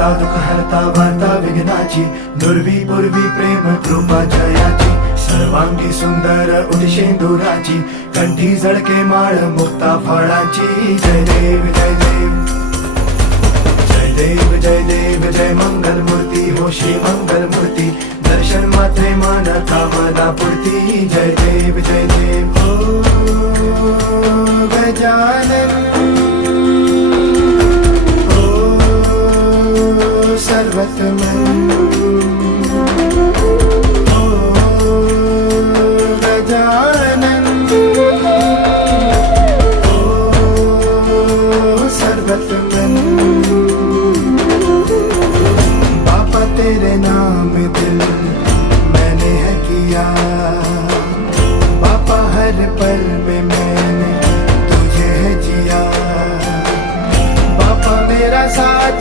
करता दुःख हरता वार्ता विघ्नाची, दुर्वी पूर्वी प्रेम कृपा जयाची, सर्वांगी सुंदर उदिशेंदुराची, कंठी झळके माळ मुक्ता फळाची. जय देव जय देव जय देव जय देव जय मंगल मूर्ती हो श्री मंगल मूर्ती, दर्शन मात्रे मान कामना पूर्ती. जय देव जय देव ओ गजानन ओ सर्वतमन